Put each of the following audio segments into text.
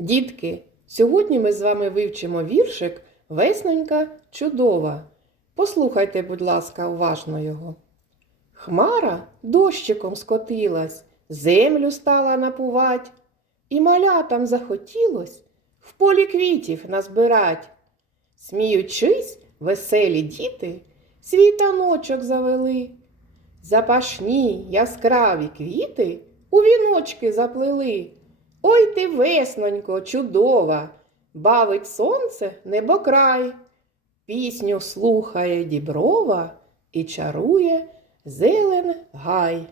Дітки, сьогодні ми з вами вивчимо віршик Веснонька чудова. Послухайте, будь ласка, уважно його. Хмара дощиком скотилась, землю стала напувать, і малятам захотілось в полі квітів назбирать. Сміючись, веселі діти свій таночок завели. Запашні яскраві квіти у віночки заплели. Ой ти, веснонько, чудова, бавить сонце небокрай, пісню слухає діброва і чарує зелен гай.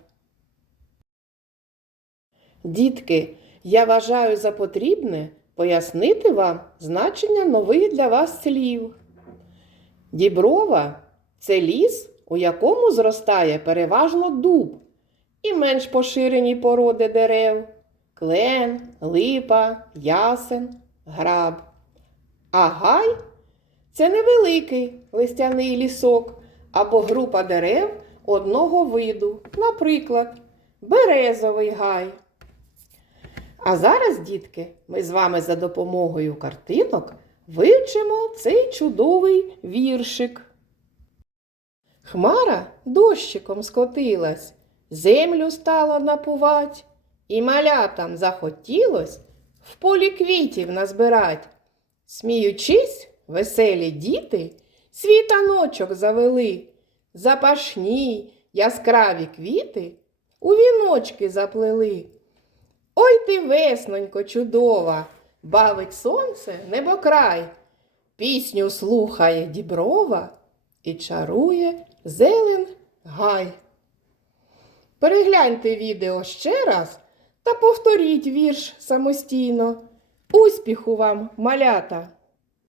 Дітки, я вважаю за потрібне пояснити вам значення нових для вас слів. Діброва це ліс, у якому зростає переважно дуб і менш поширені породи дерев клен, липа, ясен, граб. А гай це невеликий листяний лісок або група дерев одного виду, наприклад, березовий гай. А зараз, дітки, ми з вами за допомогою картинок вивчимо цей чудовий віршик. Хмара дощиком скотилась, землю стала напувать, і малятам захотілось в полі квітів назбирать. Сміючись, веселі діти свій таночок завели, запашні яскраві квіти у віночки заплели. Ой ти, веснонько, чудова, бавить сонце небокрай, пісню слухає діброва і чарує зелен гай. Перегляньте відео ще раз та повторіть вірш самостійно. Успіху вам, малята!